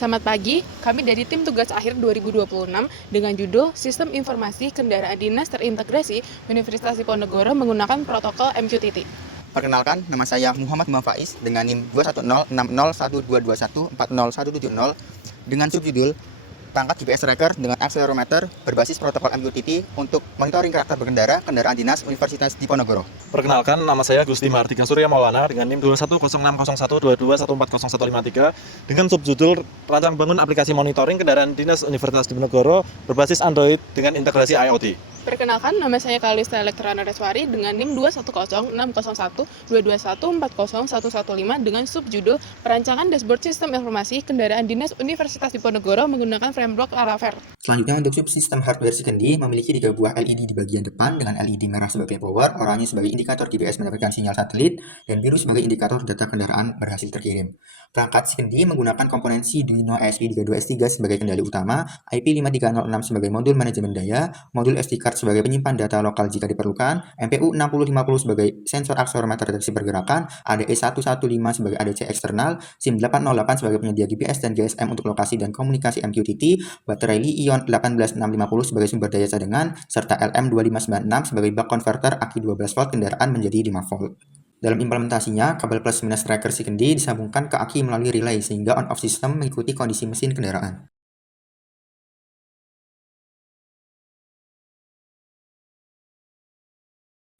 Selamat pagi, kami dari tim tugas akhir 2026 dengan judul Sistem Informasi Kendaraan Dinas Terintegrasi Universitas Diponegoro menggunakan protokol MQTT. Perkenalkan, nama saya Muhammad Faiz dengan NIM 2106012140170 dengan subjudul Perangkat GPS Tracker dengan Accelerometer berbasis protokol MQTT untuk monitoring karakter berkendara kendaraan dinas Universitas Diponegoro. Perkenalkan, nama saya Gusti Mahardika Surya Maulana dengan NIM 2106012140153 dengan subjudul Rancang Bangun Aplikasi Monitoring Kendaraan Dinas Universitas Diponegoro berbasis Android dengan integrasi IoT. Perkenalkan, nama saya Kalista Elektrana Reswari dengan NIM 2106012140115 dengan subjudul Perancangan Dashboard Sistem Informasi Kendaraan Dinas Universitas Diponegoro menggunakan framework Laravel. Selanjutnya untuk subsistem hardware Sikendi memiliki 3 buah LED di bagian depan dengan LED merah sebagai power, oranye sebagai indikator GPS mendapatkan sinyal satelit, dan biru sebagai indikator data kendaraan berhasil terkirim. Perangkat Sikendi menggunakan komponen Arduino ESP32S3 sebagai kendali utama, IP5306 sebagai modul manajemen daya, modul SD card sebagai penyimpan data lokal jika diperlukan, MPU 6050 sebagai sensor akselerometer deteksi pergerakan, ADE115 sebagai ADC eksternal, SIM808 sebagai penyedia GPS dan GSM untuk lokasi dan komunikasi MQTT, baterai Li-ion 18650 sebagai sumber daya cadangan, serta LM2596 sebagai buck converter aki 12 volt kendaraan menjadi 5 volt. Dalam implementasinya, kabel plus minus tracker Sikendi disambungkan ke aki melalui relay sehingga on-off system mengikuti kondisi mesin kendaraan.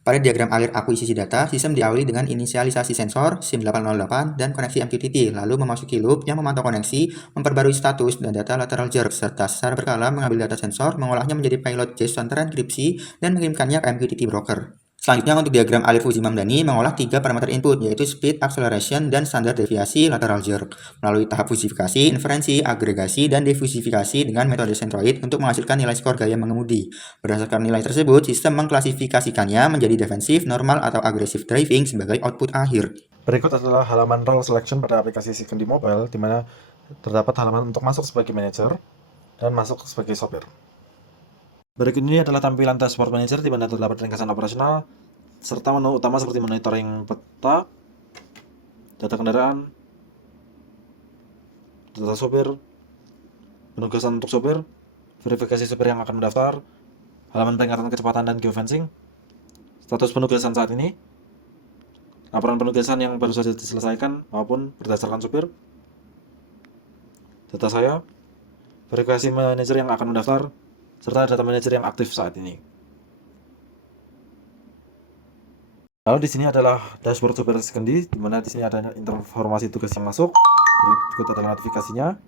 Pada diagram alir akuisisi data, sistem diawali dengan inisialisasi sensor, SIM808, dan koneksi MQTT, lalu memasuki loop yang memantau koneksi, memperbarui status dan data lateral jerk, serta secara berkala mengambil data sensor, mengolahnya menjadi payload JSON terenkripsi, dan mengirimkannya ke MQTT broker. Selanjutnya untuk diagram alir Fujimamdani mengolah 3 parameter input yaitu speed, acceleration, dan standar deviasi lateral jerk melalui tahap fusifikasi, inferensi, agregasi, dan defusifikasi dengan metode centroid untuk menghasilkan nilai skor gaya mengemudi. Berdasarkan nilai tersebut, sistem mengklasifikasikannya menjadi defensif, normal, atau agresif driving sebagai output akhir. Berikut adalah halaman role selection pada aplikasi Sikendi Mobile, di mana terdapat halaman untuk masuk sebagai manajer dan masuk sebagai sopir. Berikut ini adalah tampilan dashboard manager di mana terdapat ringkasan operasional serta menu utama seperti monitoring peta, data kendaraan, data sopir, penugasan untuk sopir, verifikasi sopir yang akan mendaftar, halaman peringatan kecepatan dan geofencing, status penugasan saat ini, laporan penugasan yang baru saja diselesaikan maupun berdasarkan sopir, data saya, verifikasi manajer yang akan mendaftar, serta data manajer yang aktif saat ini. Lalu di sini adalah dashboard sopir Sikendi, di mana di sini ada informasi tugas yang masuk. Berikut adalah notifikasinya.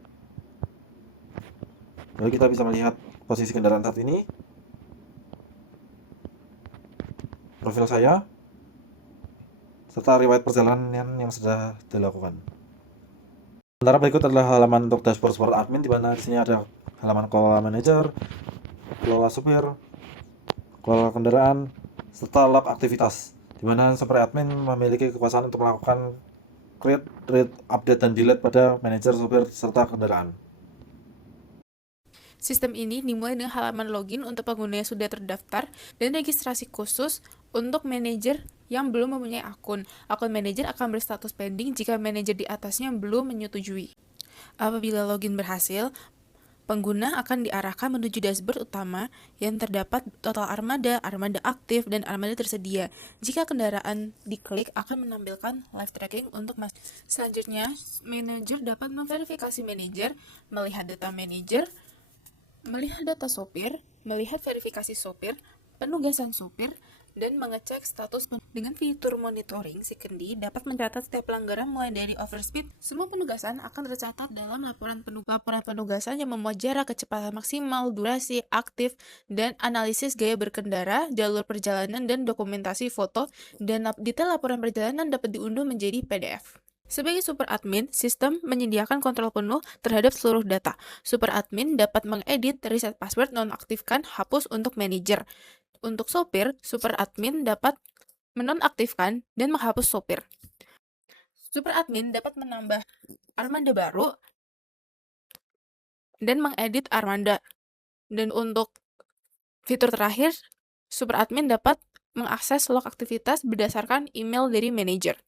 Lalu kita bisa melihat posisi kendaraan saat ini, profil saya, serta riwayat perjalanan yang sudah dilakukan. Sementara berikut adalah halaman untuk dashboard support admin, di mana di sini ada halaman kelola manajer, kelola supir, kelola kendaraan, serta log aktivitas, di mana super admin memiliki kekuasaan untuk melakukan create, read, update, dan delete pada manajer, supir, serta kendaraan. Sistem ini dimulai dengan halaman login untuk pengguna yang sudah terdaftar dan registrasi khusus untuk manajer yang belum mempunyai akun. Akun manajer akan berstatus pending jika manajer di atasnya belum menyetujui. Apabila login berhasil, pengguna akan diarahkan menuju dashboard utama yang terdapat total armada, armada aktif, dan armada tersedia. Jika kendaraan diklik akan menampilkan live tracking untuk Selanjutnya, manajer dapat memverifikasi manajer, melihat data manajer, melihat data sopir, melihat verifikasi sopir, penugasan sopir, dan mengecek status. Dengan fitur monitoring, Sikendi dapat mencatat setiap pelanggaran mulai dari overspeed. Semua penugasan akan tercatat dalam laporan penugasan yang memuat jarak, kecepatan maksimal, durasi, aktif, dan analisis gaya berkendara, jalur perjalanan, dan dokumentasi foto, dan detail laporan perjalanan dapat diunduh menjadi PDF. Sebagai super admin, sistem menyediakan kontrol penuh terhadap seluruh data. Super admin dapat mengedit, reset password, nonaktifkan, hapus untuk manajer. Untuk sopir, super admin dapat menonaktifkan dan menghapus sopir. Super admin dapat menambah armada baru dan mengedit armada. Dan untuk fitur terakhir, super admin dapat mengakses log aktivitas berdasarkan email dari manajer.